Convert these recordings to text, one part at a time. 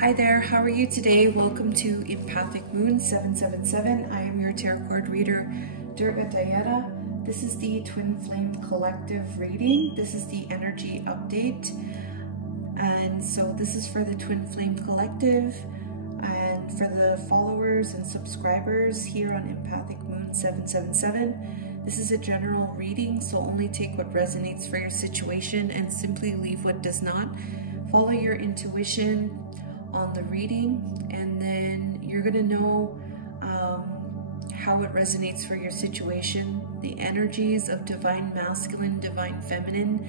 Hi there, how are you today? Welcome to Empathic Moon 777. I am your tarot card reader, Durga Diana. This is the Twin Flame Collective reading. This is the energy update. And so this is for the Twin Flame Collective and for the followers and subscribers here on Empathic Moon 777. This is a general reading, so only take what resonates for your situation and simply leave what does not. Follow your intuition on the reading, and then you're going to know how it resonates for your situation. The energies of divine masculine, divine feminine,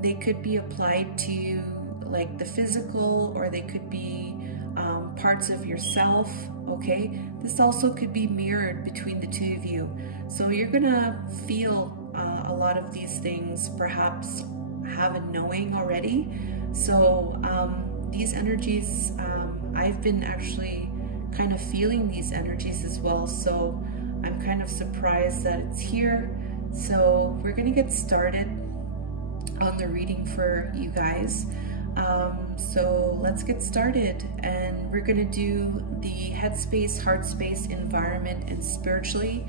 they could be applied to like the physical, or they could be parts of yourself. Okay, this also could be mirrored between the two of you, so you're gonna feel a lot of these things, perhaps have a knowing already. So these energies, I've been actually kind of feeling these energies as well, so I'm kind of surprised that it's here. So we're gonna get started on the reading for you guys. So let's get started, and we're gonna do the headspace, heart space, environment, and spiritually,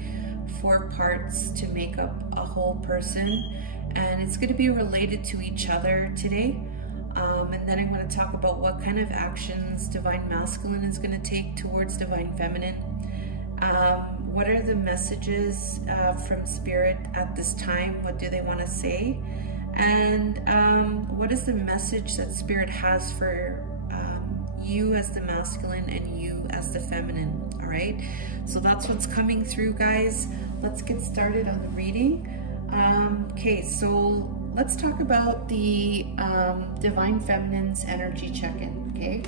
4 parts to make up a whole person, and it's going to be related to each other today. And then I'm going to talk about what kind of actions divine masculine is going to take towards divine feminine. What are the messages from spirit at this time? What do they want to say? And what is the message that spirit has for you as the masculine and you as the feminine? All right, so that's what's coming through, guys. Let's get started on the reading. Okay, so let's talk about the divine feminine's energy check-in. Okay,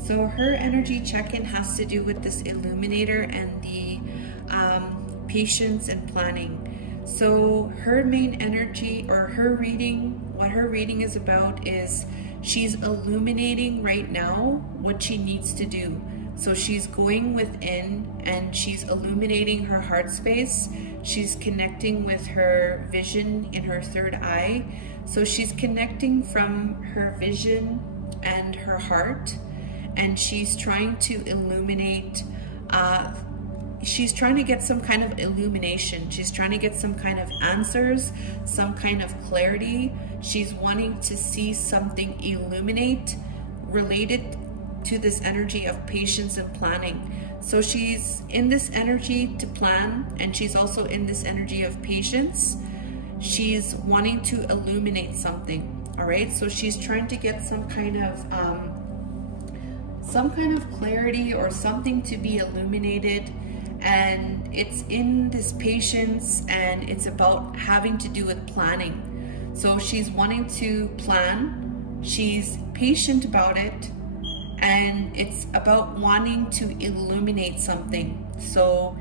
so her energy check-in has to do with this illuminator and the patience and planning. So her main energy, or her reading, what her reading is about is she's illuminating right now what she needs to do. So she's going within and she's illuminating her heart space. She's connecting with her vision in her third eye. So she's connecting from her vision and her heart, and she's trying to illuminate, she's trying to get some kind of illumination. She's trying to get some kind of answers, some kind of clarity. She's wanting to see something illuminate related to this energy of patience and planning. So she's in this energy to plan, and she's also in this energy of patience. She's wanting to illuminate something. All right, so she's trying to get some kind of clarity or something to be illuminated, and it's in this patience, and it's about having to do with planning. So she's wanting to plan, she's patient about it, and it's about wanting to illuminate something. So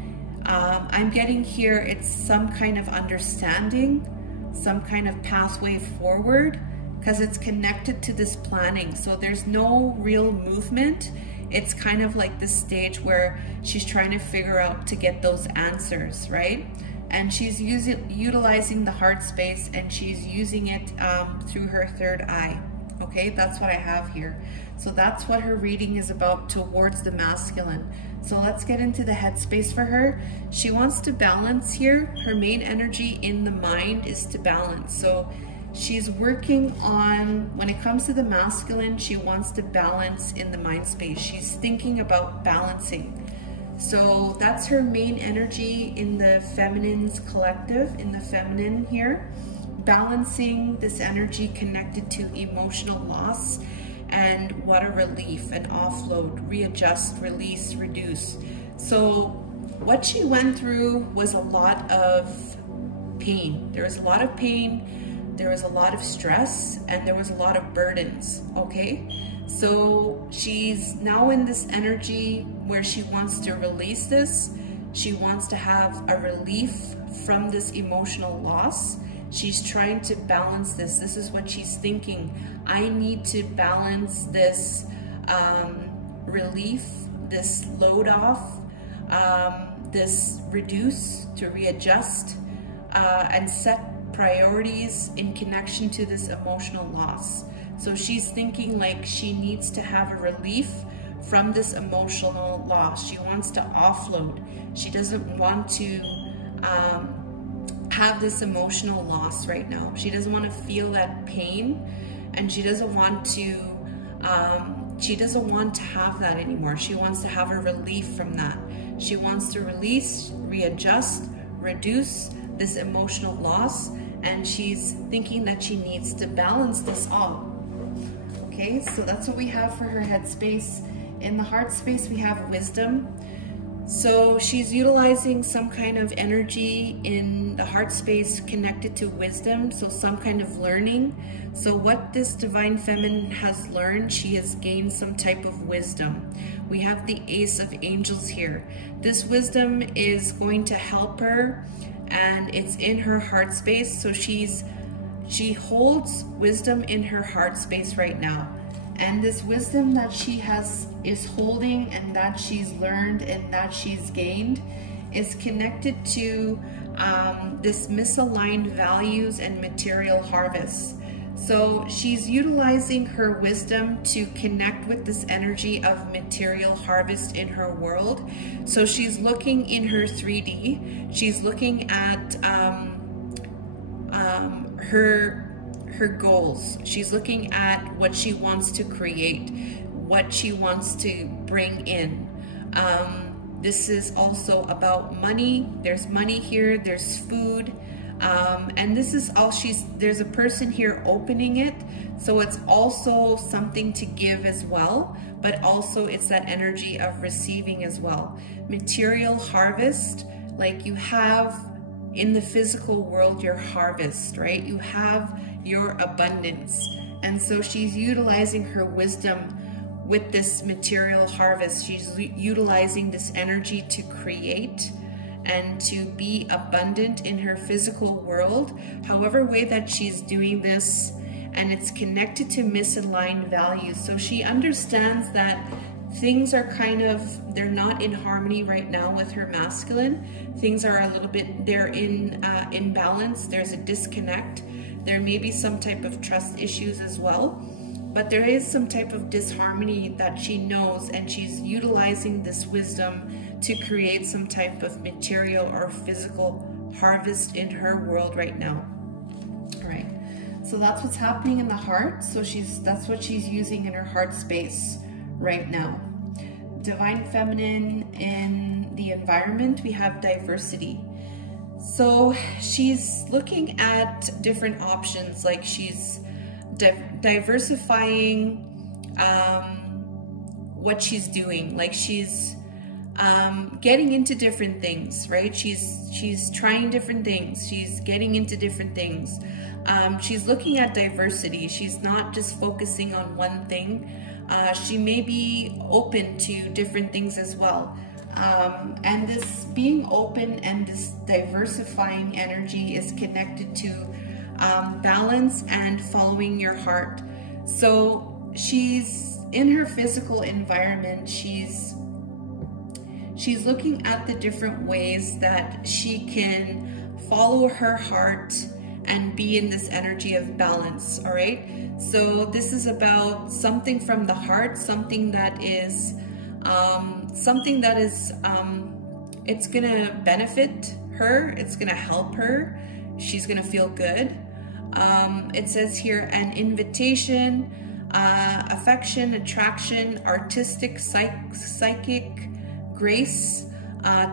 I'm getting here, it's some kind of understanding, some kind of pathway forward, because it's connected to this planning. So there's no real movement. It's kind of like this stage where she's trying to figure out to get those answers, right? And she's utilizing the heart space, and she's using it through her third eye. Okay, that's what I have here. So that's what her reading is about towards the masculine. So let's get into the headspace for her. She wants to balance here. Her main energy in the mind is to balance. So she's working on, when it comes to the masculine, she wants to balance in the mind space. She's thinking about balancing. So that's her main energy in the feminine's collective, in the feminine here. Balancing this energy connected to emotional loss and what a relief, an offload, readjust, release, reduce. So what she went through was a lot of pain. There was a lot of pain, there was a lot of stress, and there was a lot of burdens. Okay, so she's now in this energy where she wants to release this. She wants to have a relief from this emotional loss. She's trying to balance this. This is what she's thinking. I need to balance this relief, this load off, this reduce, to readjust, and set priorities in connection to this emotional loss. So she's thinking like she needs to have a relief from this emotional loss. She wants to offload. She doesn't want to have this emotional loss right now. She doesn't want to feel that pain, and she doesn't want to have that anymore. She wants to have a relief from that. She wants to release, readjust, reduce this emotional loss, and she's thinking that she needs to balance this all. Okay, so that's what we have for her headspace. In the heart space, we have wisdom. So she's utilizing some kind of energy in the heart space connected to wisdom, so some kind of learning. So what this divine feminine has learned, she has gained some type of wisdom. We have the Ace of Angels here. This wisdom is going to help her, and it's in her heart space. So she holds wisdom in her heart space right now. And this wisdom that she is holding, and that she's learned and that she's gained, is connected to this misaligned values and material harvest. So she's utilizing her wisdom to connect with this energy of material harvest in her world. So she's looking in her 3D. She's looking at her goals. She's looking at what she wants to create, what she wants to bring in. This is also about money. There's money here, there's food, and this is all there's a person here opening it, so it's also something to give as well, but also it's that energy of receiving as well. Material harvest, like you have in the physical world your harvest, right? You have your abundance. And so she's utilizing her wisdom with this material harvest. She's utilizing this energy to create and to be abundant in her physical world, however way that she's doing this, and it's connected to misaligned values. So she understands that things are they're not in harmony right now with her masculine. Things are a little bit, they're in imbalance. There's a disconnect. There may be some type of trust issues as well, but there is some type of disharmony that she knows, and she's utilizing this wisdom to create some type of material or physical harvest in her world right now. All right, so that's what's happening in the heart. So that's what she's using in her heart space right now. Divine feminine in the environment, we have diversity. So she's looking at different options, like she's diversifying what she's doing. Like she's getting into different things, right? She's trying different things. She's getting into different things. She's looking at diversity. She's not just focusing on one thing. She may be open to different things as well. And this being open and this diversifying energy is connected to balance and following your heart. So she's in her physical environment. She's looking at the different ways that she can follow her heart and be in this energy of balance. All right, so this is about something from the heart, something that is it's gonna benefit her, it's gonna help her, she's gonna feel good. It says here an invitation, affection, attraction, artistic, psychic, grace,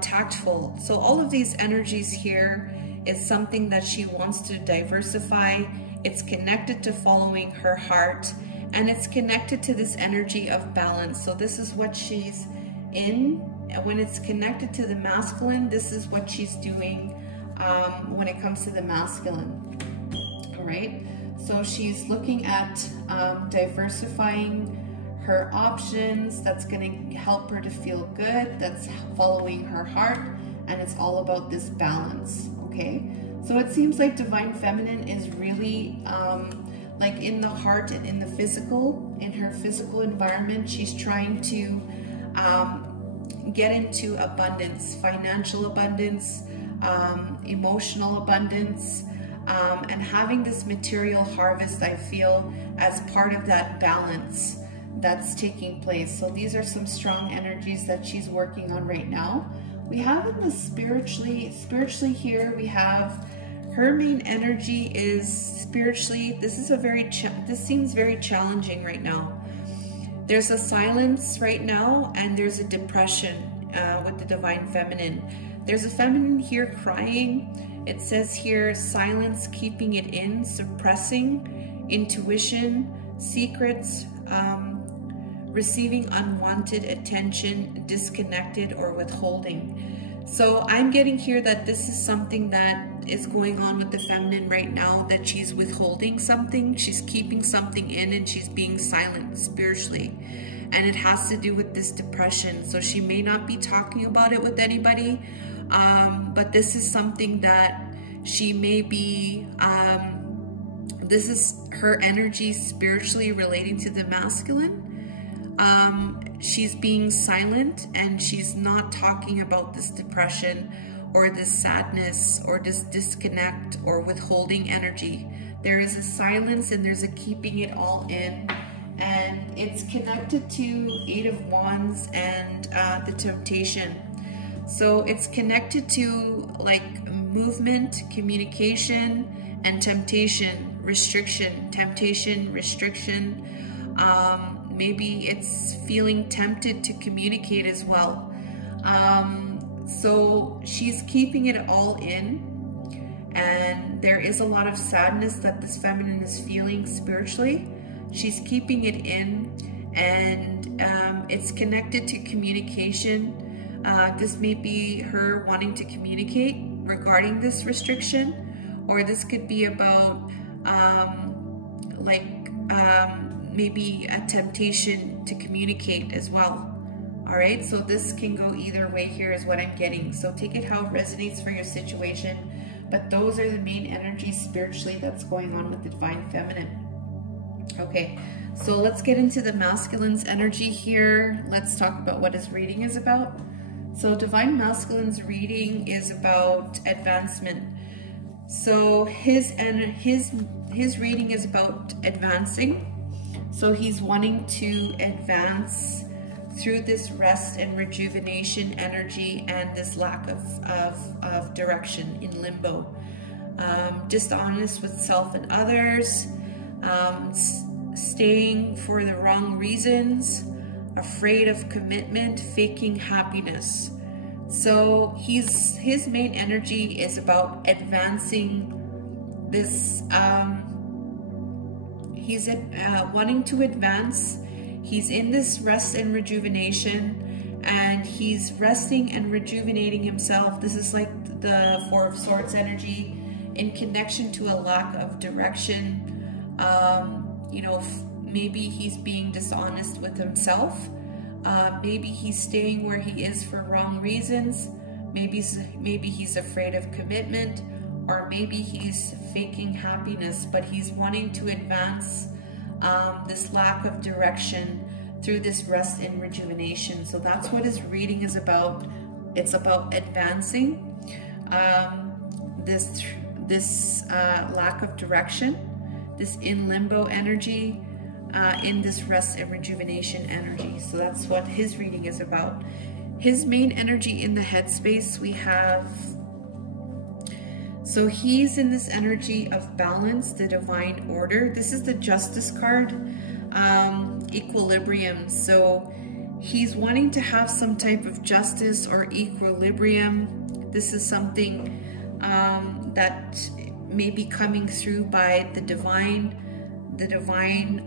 tactful. So all of these energies here is something that she wants to diversify. It's connected to following her heart, and it's connected to this energy of balance. So this is what she's in. When it's connected to the masculine, this is what she's doing when it comes to the masculine. All right, so she's looking at diversifying her options. That's going to help her to feel good. That's following her heart, and it's all about this balance. Okay, so it seems like divine feminine is really like in the heart and in the physical, in her physical environment. She's trying to get into abundance, financial abundance, emotional abundance, and having this material harvest, I feel, as part of that balance that's taking place. So these are some strong energies that she's working on right now. We have in the spiritually here, we have her main energy is spiritually. This seems very challenging right now. There's a silence right now, and there's a depression with the divine feminine. There's a feminine here crying. It says here, silence, keeping it in, suppressing, intuition, secrets, receiving unwanted attention, disconnected or withholding. So I'm getting here that this is something that is going on with the feminine right now, that she's withholding something, she's keeping something in, and she's being silent spiritually. And it has to do with this depression. So she may not be talking about it with anybody, but this is something that she may be, this is her energy spiritually relating to the masculine. She's being silent, and she's not talking about this depression or this sadness or this disconnect or withholding energy. There is a silence, and there's a keeping it all in, and it's connected to 8 of Wands and the temptation. So it's connected to like movement, communication, and temptation, restriction, temptation, restriction. Maybe it's feeling tempted to communicate as well. So she's keeping it all in, and there is a lot of sadness that this feminine is feeling spiritually. She's keeping it in, and it's connected to communication. This may be her wanting to communicate regarding this restriction, or this could be about maybe a temptation to communicate as well. All right, so this can go either way here is what I'm getting. So take it how it resonates for your situation, but those are the main energies spiritually that's going on with the divine feminine. Okay, so let's get into the masculine's energy here. Let's talk about what his reading is about. So divine masculine's reading is about advancement. So his reading is about advancing. So he's wanting to advance through this rest and rejuvenation energy and this lack of direction in limbo. Dishonest with self and others, staying for the wrong reasons, afraid of commitment, faking happiness. So his main energy is about advancing this, he's wanting to advance. He's in this rest and rejuvenation, and he's resting and rejuvenating himself. This is like the Four of Swords energy in connection to a lack of direction. You know, maybe he's being dishonest with himself. Maybe he's staying where he is for wrong reasons. Maybe he's afraid of commitment, or maybe he's faking happiness, but he's wanting to advance this lack of direction through this rest and rejuvenation. So that's what his reading is about. It's about advancing this lack of direction, this in limbo energy, in this rest and rejuvenation energy. So that's what his reading is about. His main energy in the headspace we have, so he's in this energy of balance, the divine order. This is the Justice card, equilibrium. So he's wanting to have some type of justice or equilibrium. This is something that may be coming through by the divine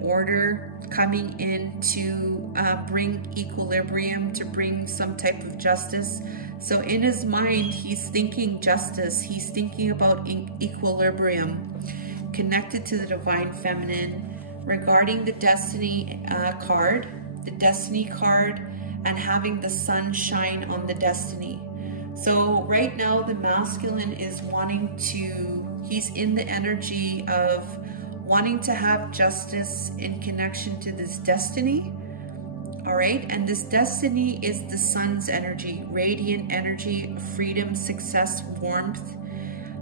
order coming in to bring equilibrium, to bring some type of justice. So in his mind, he's thinking justice. He's thinking about equilibrium, connected to the divine feminine, regarding the destiny card, and having the sun shine on the destiny. So right now, the masculine is wanting to, he's in the energy of wanting to have justice in connection to this destiny. All right, and this destiny is the sun's energy, radiant energy, freedom, success, warmth.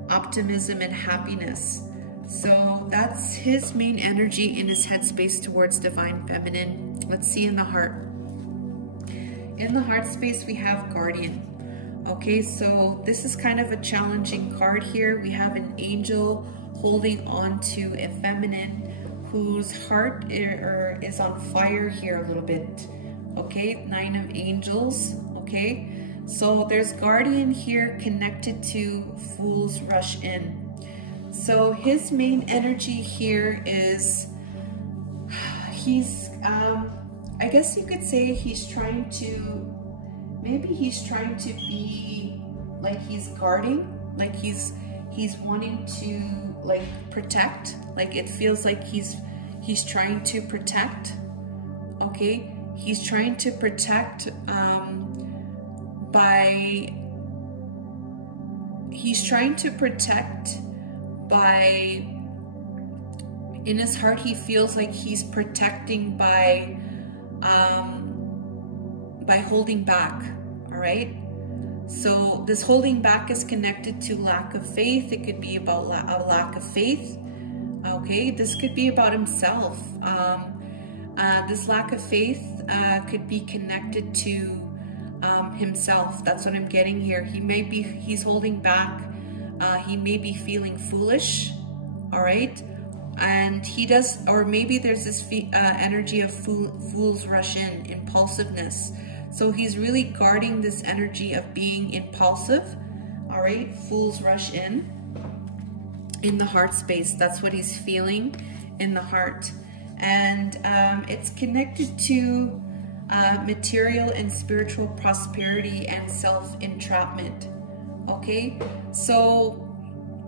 optimism, and happiness. So that's his main energy in his headspace towards divine feminine. Let's see in the heart. In the heart space, we have Guardian. Okay, so this is kind of a challenging card here. We have an angel holding on to a feminine whose heart is on fire here a little bit. Okay, 9 of Angels. Okay, so there's Guardian here connected to Fool's Rush In. So his main energy here is, I guess you could say he's trying to, maybe he's trying to be like he's guarding, like he's wanting to like protect, like it feels like he's trying to protect. Okay, he's trying to protect by in his heart he feels like he's protecting by holding back. All right, so this holding back is connected to lack of faith. It could be about a lack of faith. Okay, this could be about himself. This lack of faith could be connected to himself. That's what I'm getting here. He's holding back. He may be feeling foolish. All right, and he does, or maybe there's this energy of fool's rush in, impulsiveness. So he's really guarding this energy of being impulsive. All right, fool's rush in the heart space. That's what he's feeling in the heart. And it's connected to material and spiritual prosperity and self-entrapment. Okay, so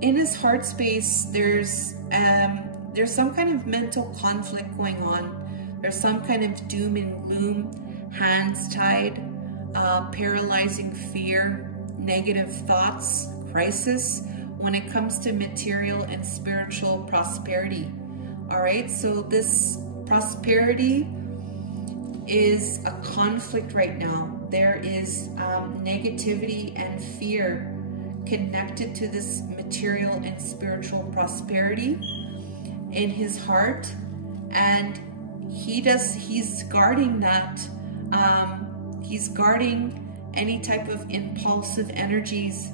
in his heart space, there's some kind of mental conflict going on. There's some kind of doom and gloom, hands tied, paralyzing fear, negative thoughts, crisis when it comes to material and spiritual prosperity. All right, so this prosperity is a conflict right now. There is negativity and fear connected to this material and spiritual prosperity in his heart, and he's guarding that. He's guarding any type of impulsive energies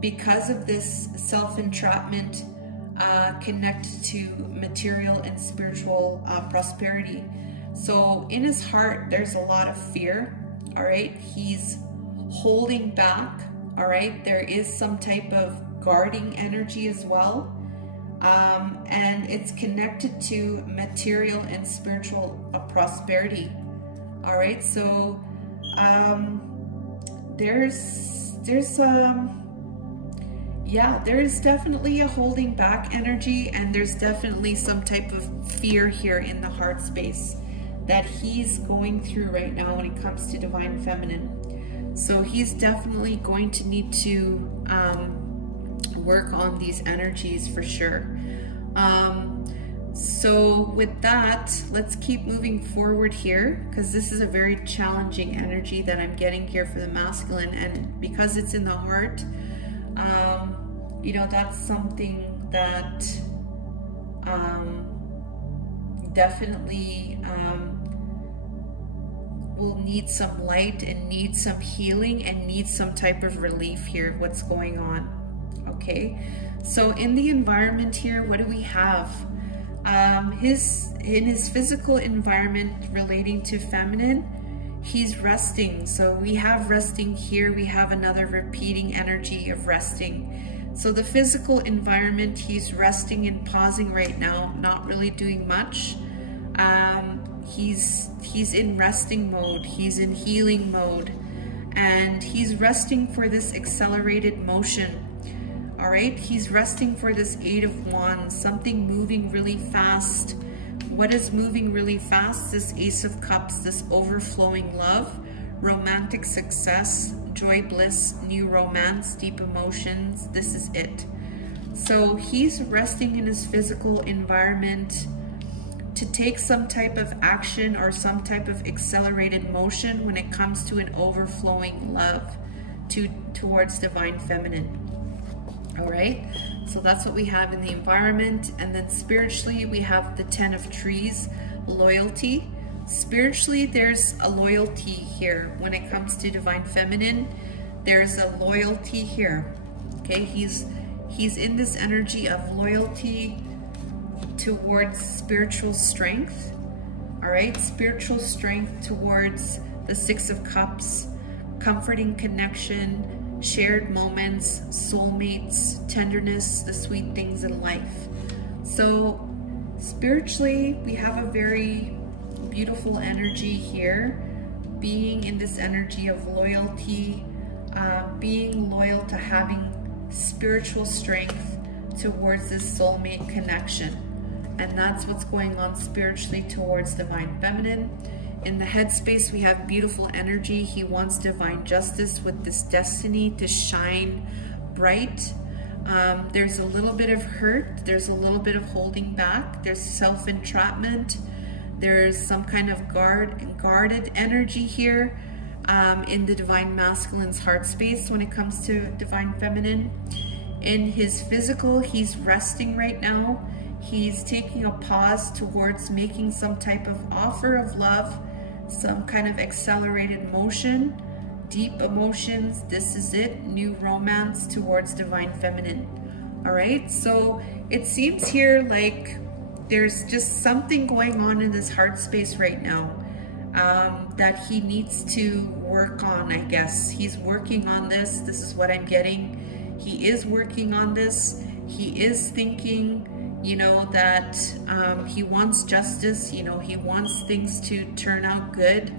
because of this self-entrapment connected to material and spiritual prosperity. So in his heart, there's a lot of fear. All right, he's holding back. All right, there is some type of guarding energy as well, and it's connected to material and spiritual prosperity. All right, so there's definitely a holding back energy, and there's definitely some type of fear here in the heart space that he's going through right now when it comes to divine feminine. So he's definitely going to need to work on these energies for sure. So with that, let's keep moving forward here, because this is a very challenging energy that I'm getting here for the masculine, and because it's in the heart, you know, that's something that definitely will need some light and need some healing and need some type of relief here, what's going on. Okay, so in the environment here, what do we have? In his physical environment relating to feminine, he's resting. So we have resting here, we have another repeating energy of resting. So the physical environment, he's resting and pausing right now, not really doing much. He's in resting mode, he's in healing mode, and he's resting for this accelerated motion. All right, he's resting for this 8 of Wands, something moving really fast. What is moving really fast? This Ace of Cups, this overflowing love, romantic success, joy, bliss, new romance, deep emotions. This is it. So he's resting in his physical environment to take some type of action or some type of accelerated motion when it comes to an overflowing love towards divine feminine. All right, so that's what we have in the environment. And then spiritually, we have the 10 of Trees, loyalty. Spiritually, there's a loyalty here. When it comes to Divine Feminine, there's a loyalty here. Okay, he's in this energy of loyalty towards spiritual strength. All right, spiritual strength towards the 6 of Cups, comforting connection, shared moments, soulmates, tenderness, the sweet things in life. So spiritually, we have a very beautiful energy here, being in this energy of loyalty, being loyal to having spiritual strength towards this soulmate connection. And that's what's going on spiritually towards Divine Feminine. In the headspace, we have beautiful energy. He wants divine justice with this destiny to shine bright. There's a little bit of hurt. There's a little bit of holding back. There's self-entrapment. There's some kind of guarded energy here in the Divine Masculine's heart space when it comes to Divine Feminine. In his physical, he's resting right now. He's taking a pause towards making some type of offer of love, some kind of accelerated motion, deep emotions. This is it, new romance towards Divine Feminine. All right, so it seems here like there's just something going on in this heart space right now that he needs to work on, I guess. He's working on this. This is what I'm getting. He is working on this. He is thinking, you know, that he wants justice, you know, he wants things to turn out good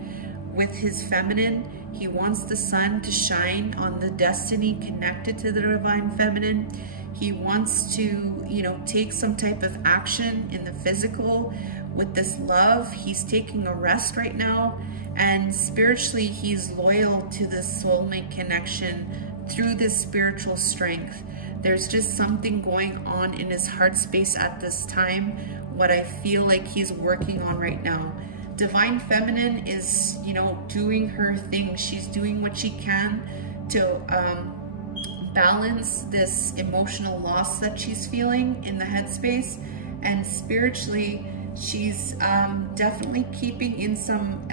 with his feminine. He wants the sun to shine on the destiny connected to the Divine Feminine. He wants to, you know, take some type of action in the physical with this love. He's taking a rest right now, and spiritually he's loyal to this soulmate connection through this spiritual strength. There's just something going on in his heart space at this time, what I feel like he's working on right now. Divine Feminine is, you know, doing her thing. She's doing what she can to balance this emotional loss that she's feeling in the headspace. And spiritually, she's definitely keeping in some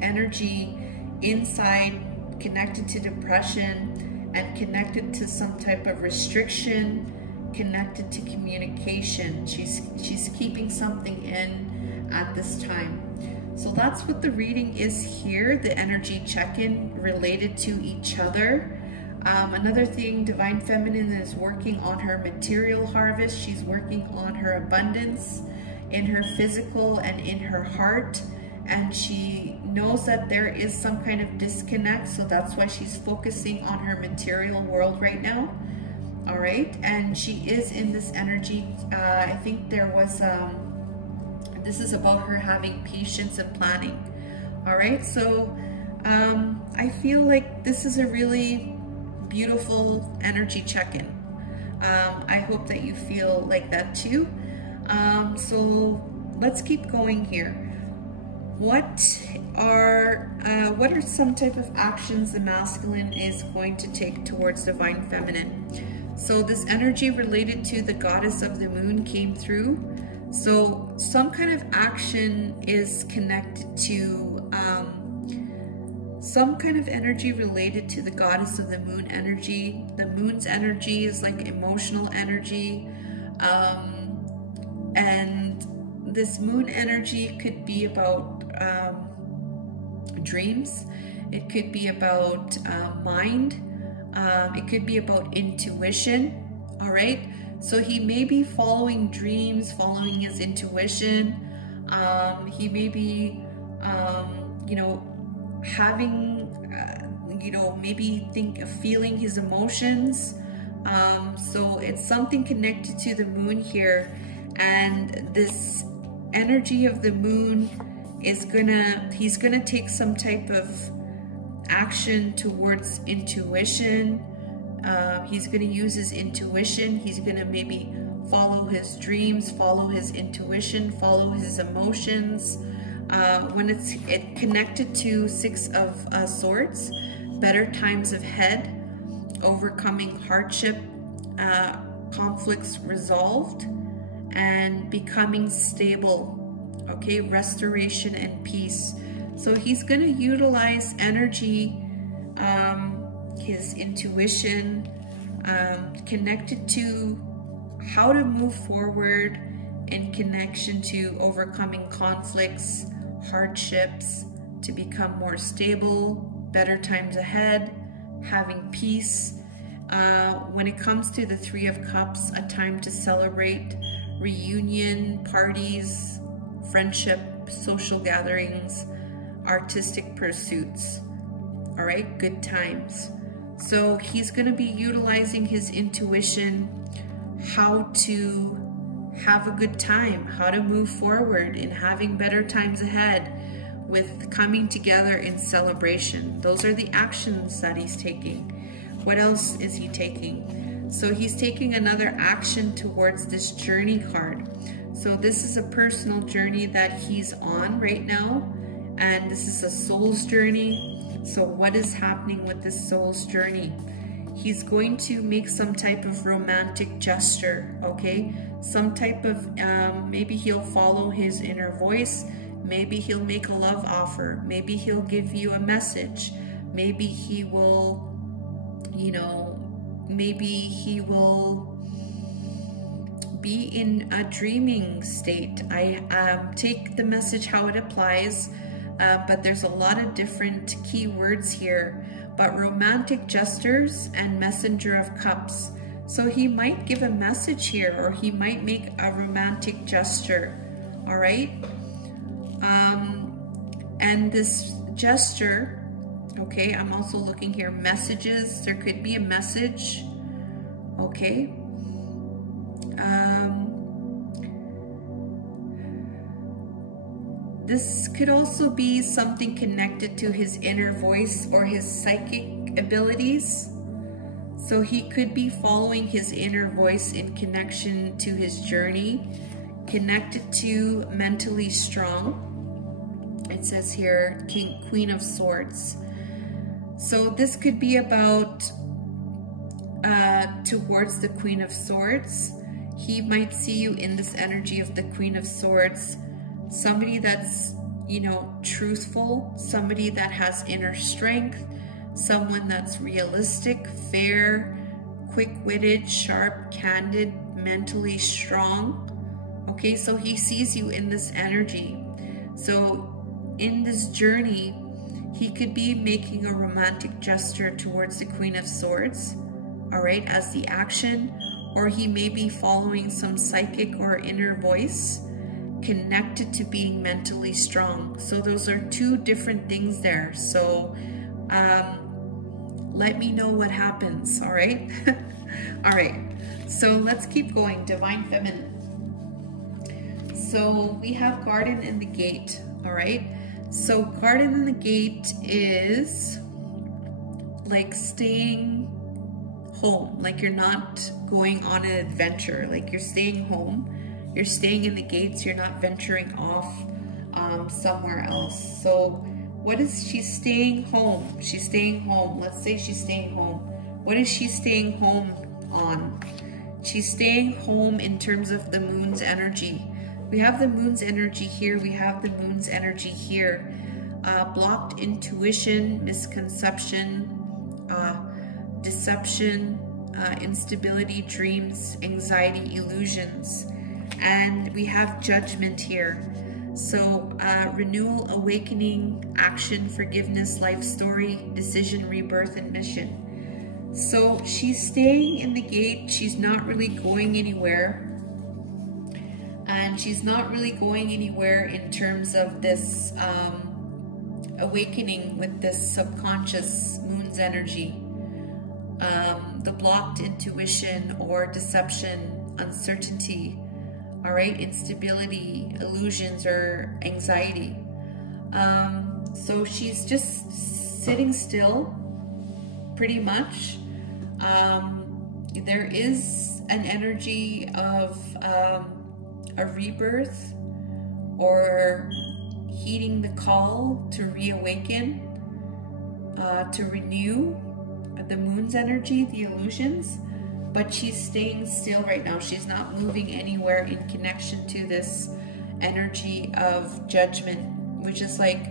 energy inside connected to depression, and connected to some type of restriction, connected to communication. She's keeping something in at this time. So that's what the reading is here, the energy check-in related to each other. Another thing, Divine Feminine is working on her material harvest. She's working on her abundance in her physical and in her heart. And she knows that there is some kind of disconnect, so that's why she's focusing on her material world right now. All right, and she is in this energy. I think there was, this is about her having patience and planning. All right, so I feel like this is a really beautiful energy check-in. I hope that you feel like that too. So let's keep going here. What are some type of actions the masculine is going to take towards Divine Feminine? So this energy related to the goddess of the moon came through. So some kind of action is connected to some kind of energy related to the goddess of the moon energy. The moon's energy is like emotional energy, and this moon energy could be about dreams. It could be about mind. It could be about intuition. All right, so he may be following dreams, following his intuition. He may be you know, having you know, maybe feeling his emotions. So it's something connected to the moon here, and this energy of the moon is he's gonna take some type of action towards intuition. He's gonna use his intuition. He's gonna maybe follow his dreams, follow his intuition, follow his emotions. When it's connected to 6 of Swords, better times ahead, overcoming hardship, conflicts resolved and becoming stable. Okay, restoration and peace. So he's going to utilize energy, his intuition, connected to how to move forward in connection to overcoming conflicts, hardships, to become more stable, better times ahead, having peace. When it comes to the Three of Cups, a time to celebrate reunion, parties, friendship, social gatherings, artistic pursuits. All right, good times. So he's going to be utilizing his intuition, how to have a good time, how to move forward in having better times ahead with coming together in celebration. Those are the actions that he's taking. What else is he taking? So he's taking another action towards this journey card. So this is a personal journey that he's on right now, and this is a soul's journey. So what is happening with this soul's journey? He's going to make some type of romantic gesture, okay? Some type of, maybe he'll follow his inner voice. Maybe he'll make a love offer. Maybe he'll give you a message. Maybe he will, you know, maybe he will be in a dreaming state. I take the message how it applies, but there's a lot of different key words here. But romantic gestures and messenger of cups. So he might give a message here, or he might make a romantic gesture. All right. And this gesture, okay, I'm also looking here, messages. There could be a message. Okay. This could also be something connected to his inner voice or his psychic abilities. So he could be following his inner voice in connection to his journey, connected to mentally strong. It says here, Queen of Swords. So this could be about towards the Queen of Swords. He might see you in this energy of the Queen of Swords. Somebody that's, you know, truthful, somebody that has inner strength, someone that's realistic, fair, quick-witted, sharp, candid, mentally strong. Okay, so he sees you in this energy. So in this journey, he could be making a romantic gesture towards the Queen of Swords, all right, as the action, or he may be following some psychic or inner voice connected to being mentally strong. So those are two different things there. So let me know what happens, all right? All right, so let's keep going. Divine Feminine. So we have Garden in the Gate, all right? So Garden in the Gate is like staying home, like you're not going on an adventure, like you're staying home. You're staying in the gates, you're not venturing off somewhere else. So what is she staying home? She's staying home. Let's say she's staying home. What is she staying home on? She's staying home in terms of the moon's energy. We have the moon's energy here. We have the moon's energy here. Blocked intuition, misconception, deception, instability, dreams, anxiety, illusions. And we have Judgment here. So renewal, awakening, action, forgiveness, life story, decision, rebirth, and mission. So she's staying in the gate. She's not really going anywhere. And she's not really going anywhere in terms of this awakening with this subconscious moon's energy. The blocked intuition or deception, uncertainty, all right, instability, illusions, or anxiety. So she's just sitting still, pretty much. There is an energy of a rebirth or heeding the call to reawaken, to renew the moon's energy, the illusions. but she's staying still right now. She's not moving anywhere in connection to this energy of judgment, which is like,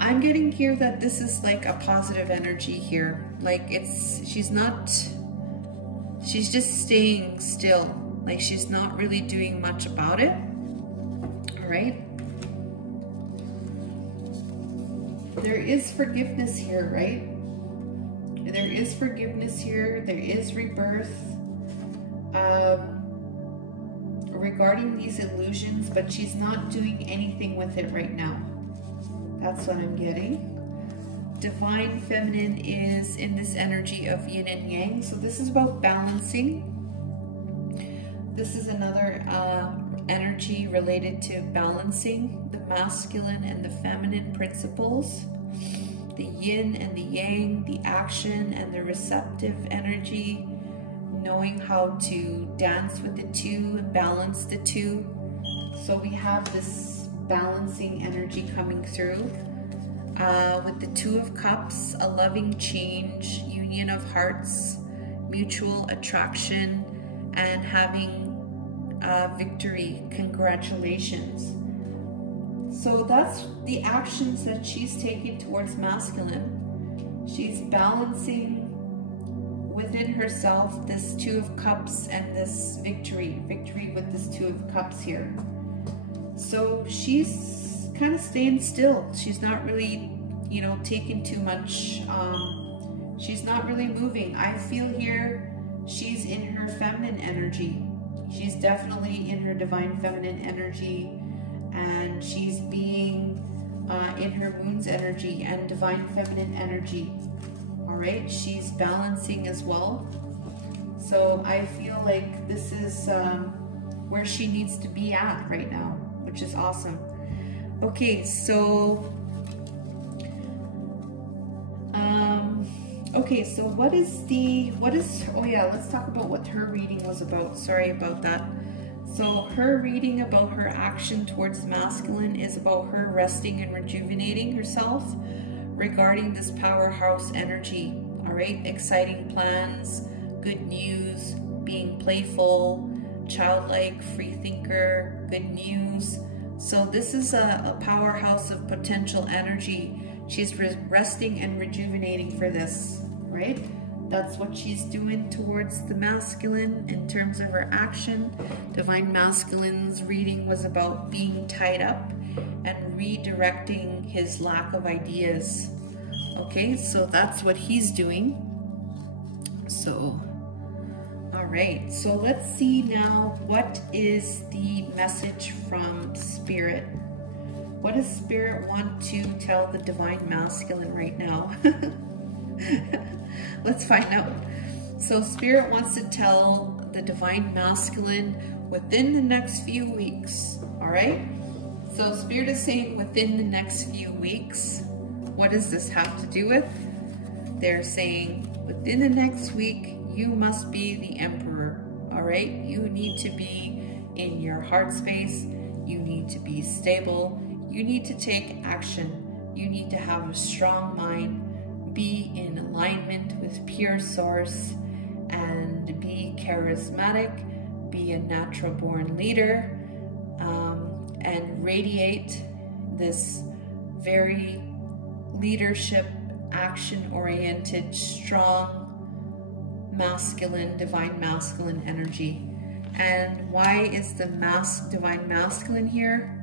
I'm getting here that this is like a positive energy here. Like she's just staying still. Like she's not really doing much about it. All right. There is forgiveness here, right? There is forgiveness here. There is rebirth regarding these illusions, but she's not doing anything with it right now. That's what I'm getting. Divine feminine is in this energy of yin and yang. So this is about balancing. This is another energy related to balancing the masculine and the feminine principles. The yin and the yang, the action and the receptive energy, knowing how to dance with the two and balance the two. So we have this balancing energy coming through with the Two of Cups, a loving change, union of hearts, mutual attraction, and having victory. Congratulations. So that's the actions that she's taking towards masculine. She's balancing within herself this Two of Cups and this victory with this Two of Cups here. So she's kind of staying still. She's not really, you know, taking too much. She's not really moving. I feel here she's in her feminine energy. She's definitely in her divine feminine energy, and she's being in her moon's energy and divine feminine energy. All right, she's balancing as well. So I feel like this is where she needs to be at right now, which is awesome. Okay, so oh yeah, let's talk about what her reading was about. Sorry about that. So her reading about her action towards masculine is about her resting and rejuvenating herself regarding this powerhouse energy. All right, exciting plans, good news, being playful, childlike, free thinker, good news. So this is a powerhouse of potential energy. She's resting and rejuvenating for this, right? That's what she's doing towards the masculine in terms of her action. Divine Masculine's reading was about being tied up and redirecting his lack of ideas. Okay, so that's what he's doing. So, all right, so let's see now, what is the message from Spirit? What does Spirit want to tell the Divine Masculine right now? Let's find out. So Spirit wants to tell the Divine Masculine within the next few weeks, all right? So Spirit is saying within the next few weeks. What does this have to do with? They're saying within the next week, you must be the Emperor, all right? You need to be in your heart space. You need to be stable. You need to take action. You need to have a strong mind, be in alignment with pure source, and be charismatic, be a natural born leader, and radiate this very leadership, action-oriented, strong, masculine, divine masculine energy. And why is the divine masculine here?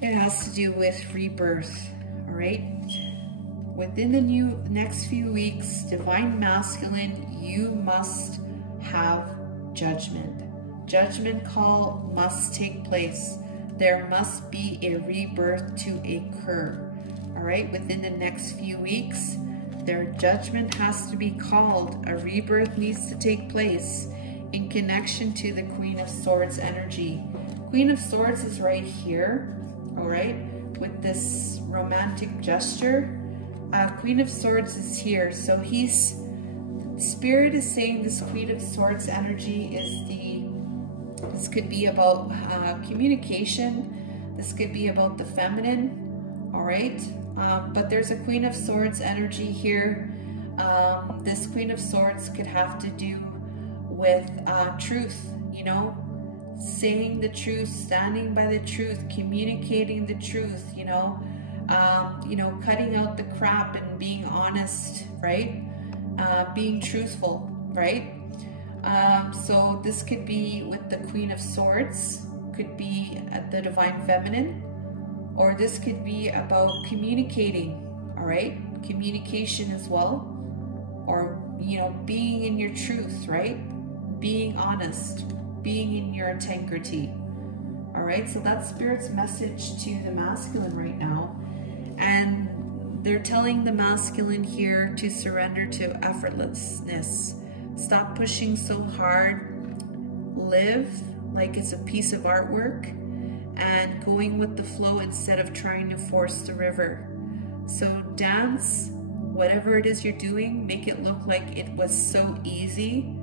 It has to do with rebirth, all right? Within the next few weeks, divine masculine, you must have judgment. Judgment call must take place. There must be a rebirth to occur, all right? Within the next few weeks, their judgment has to be called. A rebirth needs to take place in connection to the Queen of Swords energy. Queen of Swords is right here, all right, with this romantic gesture. Queen of Swords is here. So Spirit is saying this Queen of Swords energy is this could be about communication. This could be about the feminine, all right? But there's a Queen of Swords energy here This Queen of Swords could have to do with truth, you know, saying the truth, standing by the truth, communicating the truth, you know, cutting out the crap and being honest, right? Being truthful, right? So this could be with the Queen of Swords, could be the Divine Feminine, or this could be about communicating, all right? Communication as well, or, you know, being in your truth, right? Being honest, being in your integrity, all right? So that's Spirit's message to the masculine right now. And they're telling the masculine here to surrender to effortlessness. Stop pushing so hard. Live like it's a piece of artwork and going with the flow instead of trying to force the river. So dance, whatever it is you're doing, make it look like it was so easy.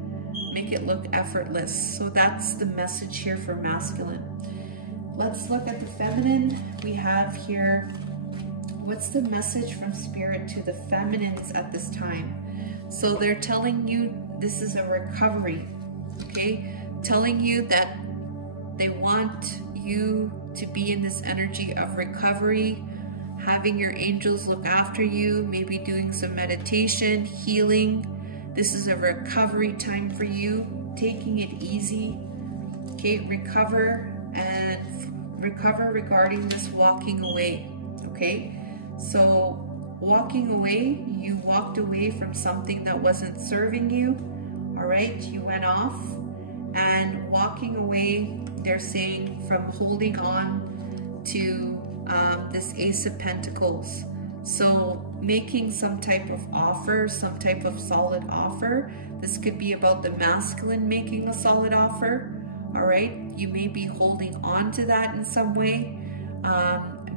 Make it look effortless. So that's the message here for masculine. Let's look at the feminine. We have here, what's the message from Spirit to the feminines at this time? So they're telling you this is a recovery, okay? Telling you that they want you to be in this energy of recovery, having your angels look after you, maybe doing some meditation, healing. This is a recovery time for you, taking it easy, okay? Recover regarding this walking away, okay? So walking away, you walked away from something that wasn't serving you, all right? You went off, and walking away, they're saying, from holding on to this Ace of Pentacles. So making some type of offer, some type of solid offer. This could be about the masculine making a solid offer, all right? You may be holding on to that in some way,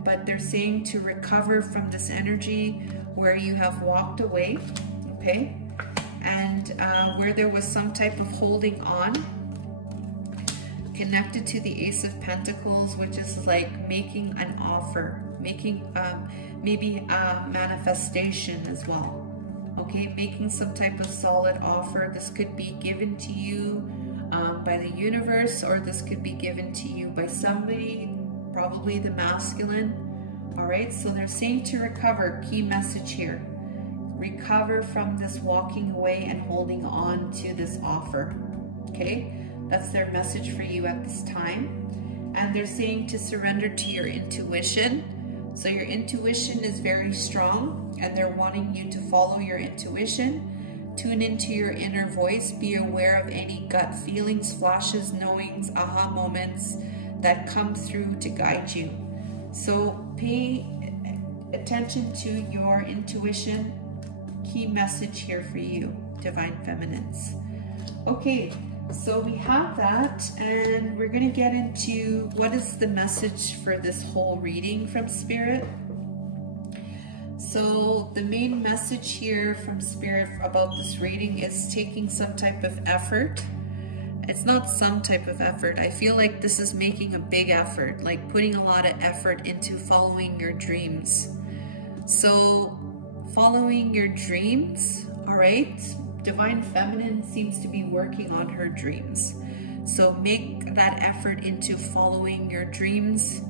but they're saying to recover from this energy where you have walked away, okay? And where there was some type of holding on, connected to the Ace of Pentacles, which is like making an offer, making maybe a manifestation as well, okay? Making some type of solid offer. This could be given to you by the universe, or this could be given to you by somebody, probably the masculine, all right? So they're saying to recover, key message here. Recover from this walking away and holding on to this offer, okay? That's their message for you at this time. And they're saying to surrender to your intuition. So your intuition is very strong, and they're wanting you to follow your intuition. Tune into your inner voice. Be aware of any gut feelings, flashes, knowings, aha moments that come through to guide you. So pay attention to your intuition. Key message here for you, Divine Feminines. Okay, so we have that, and we're going to get into what is the message for this whole reading from Spirit. So the main message here from Spirit about this reading is taking some type of effort. It's not some type of effort. I feel like this is making a big effort, like putting a lot of effort into following your dreams. So following your dreams, all right? Divine Feminine seems to be working on her dreams. So make that effort into following your dreams,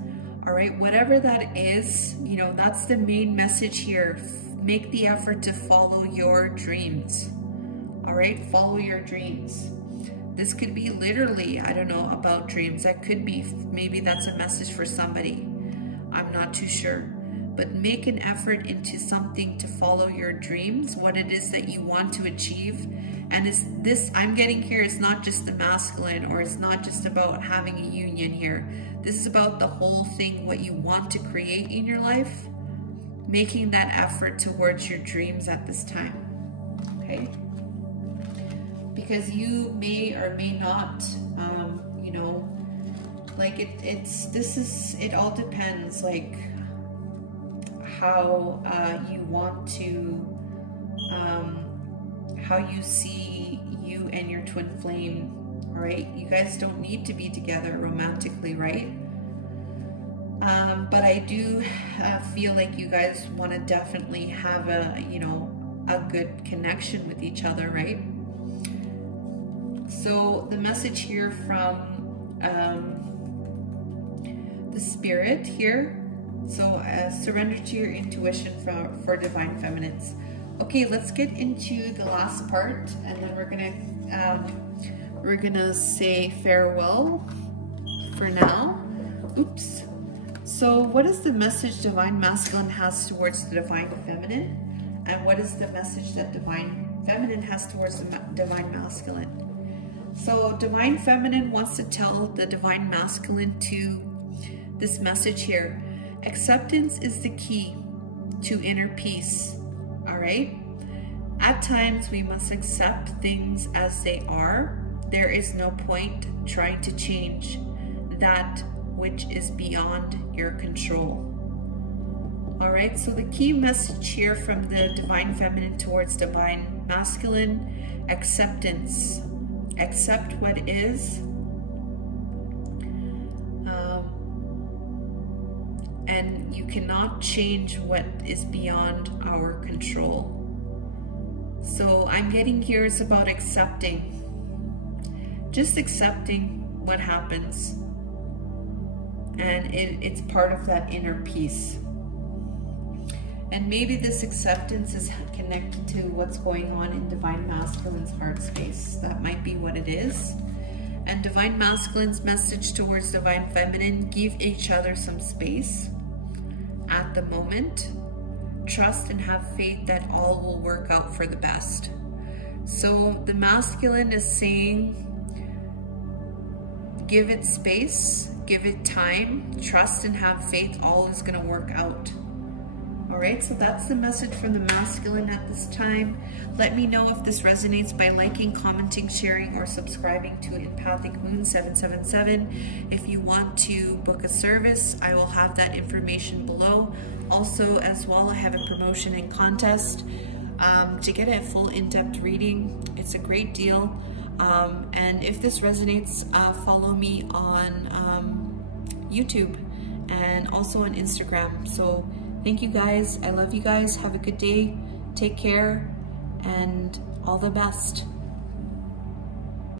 all right? Whatever that is, you know, that's the main message here. Make the effort to follow your dreams, all right? Follow your dreams. This could be literally, I don't know about dreams. That could be, maybe that's a message for somebody. I'm not too sure. But make an effort into something to follow your dreams, what it is that you want to achieve. And is this I'm getting here is not just the masculine, or it's not just about having a union here. This is about the whole thing, what you want to create in your life. Making that effort towards your dreams at this time, okay? Because you may or may not, you know, like it all depends, like how you want to, how you see you and your twin flame, all right? You guys don't need to be together romantically, right? But I do feel like you guys want to definitely have a, you know, a good connection with each other, right? So the message here from the spirit here, so surrender to your intuition for divine feminines. Okay, let's get into the last part, and then we're gonna say farewell for now. Oops. So what is the message divine masculine has towards the divine feminine, and what is the message that divine feminine has towards the divine masculine? So divine feminine wants to tell the divine masculine to this message here: acceptance is the key to inner peace. All right, at times we must accept things as they are. There is no point trying to change that which is beyond your control. All right, so the key message here from the divine feminine towards divine masculine: acceptance. Accept what is, and you cannot change what is beyond our control. So I'm getting here is about accepting, just accepting what happens, and it's part of that inner peace. And maybe this acceptance is connected to what's going on in divine masculine's heart space. That might be what it is. And divine masculine's message towards divine feminine: give each other some space at the moment. Trust and have faith that all will work out for the best. So the masculine is saying, give it space, give it time, trust and have faith, all is going to work out. All right, so that's the message from the masculine at this time. Let me know if this resonates by liking, commenting, sharing, or subscribing to Empathic Moon 777. If you want to book a service, I will have that information below. Also, as well, I have a promotion and contest to get a full in-depth reading. It's a great deal. And if this resonates, follow me on YouTube and also on Instagram. So thank you guys. I love you guys. Have a good day. Take care and all the best.